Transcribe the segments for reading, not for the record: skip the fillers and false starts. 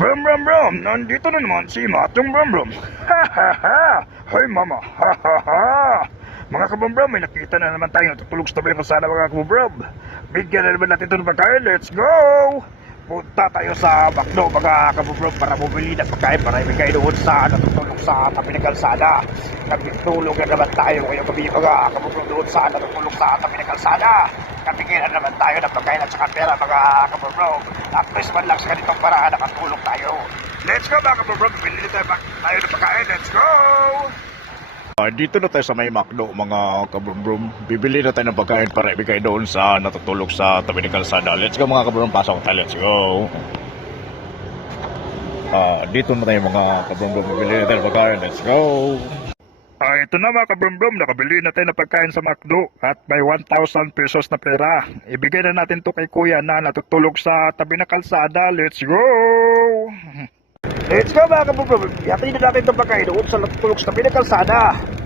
Brum brum brum, nandito na naman si Matong Brum Brum. Ha ha ha! Hoy mama, ha ha ha! Mga kabrum-brum, may nakita na naman tayo natutulog sa tabi ng kalsada mga kabrum-brum. Bigyan na naman natin ito ng pagkain, let's go! Punta tayo sa McDo mga kabrum-brum para bumili ng pagkain para ibigay doon sa natutulog sa tabi ng kalsada. Nagtulog na naman tayo ngayong gabi mga kabrum-brum doon sa natutulog sa tabi ng kalsada. Nabigyan na naman tayo ng pagkain at saka pera mga kabrum-brum. At least man lang sa ganitong paraan nakatulog tayo. Let's go mga kabrum-brum, bumili tayo ng pagkain, let's go! Dito na tayo sa may McDo mga kabrum-brum. Bibili na tayo ng pagkain para ibigay doon sa natutulog sa tabi ng kalsada. Let's go mga kabrum-brum, pasok tayo, let's go. Dito na tayo mga kabrum-brum, bibili na tayo ng pagkain, let's go. Ito na mga kabrum-brum, nakabili na tayo ng pagkain sa McDo at may 1,000 pesos na pera. Ibigay na natin to kay kuya na natutulog sa tabi ng kalsada, let's go. Let's go mga kabrum-brum, yatin na natin itong pagkain doon sa natutulog sa tabi ng kalsada.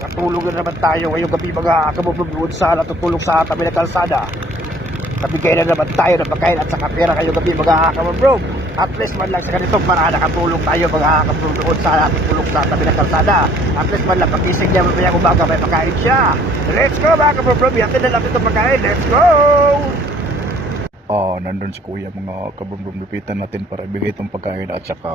Natulog na naman tayo ngayong gabi mga kabrum-brum doon sa natutulog sa tabi ng kalsada. Nabigay na naman tayo ng pagkain at saka pera ngayong gabi mga kabrum-brum. At least man lang sa ganitong paraan nakatulog tayo mga kabrum-brum doon sa natutulog sa tabi ng kalsada. At least man lang pagising niya mamayang umaga may pagkain siya. Let's go mga kabrum-brum, yatin na natin itong pagkain, let's go! Nandun si kuya mga kabrum-brum, lupitan natin para ibigay itong pagkain at saka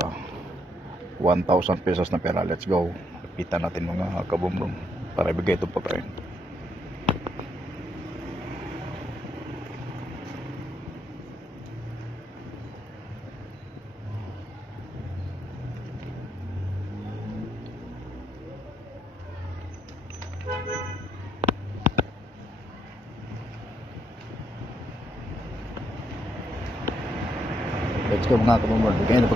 1,000 pesos na pera. Let's go. Lupitan natin mga kabrum-brum para ibigay itong pagkain. Let's go mga kabrum-brum. Bigay na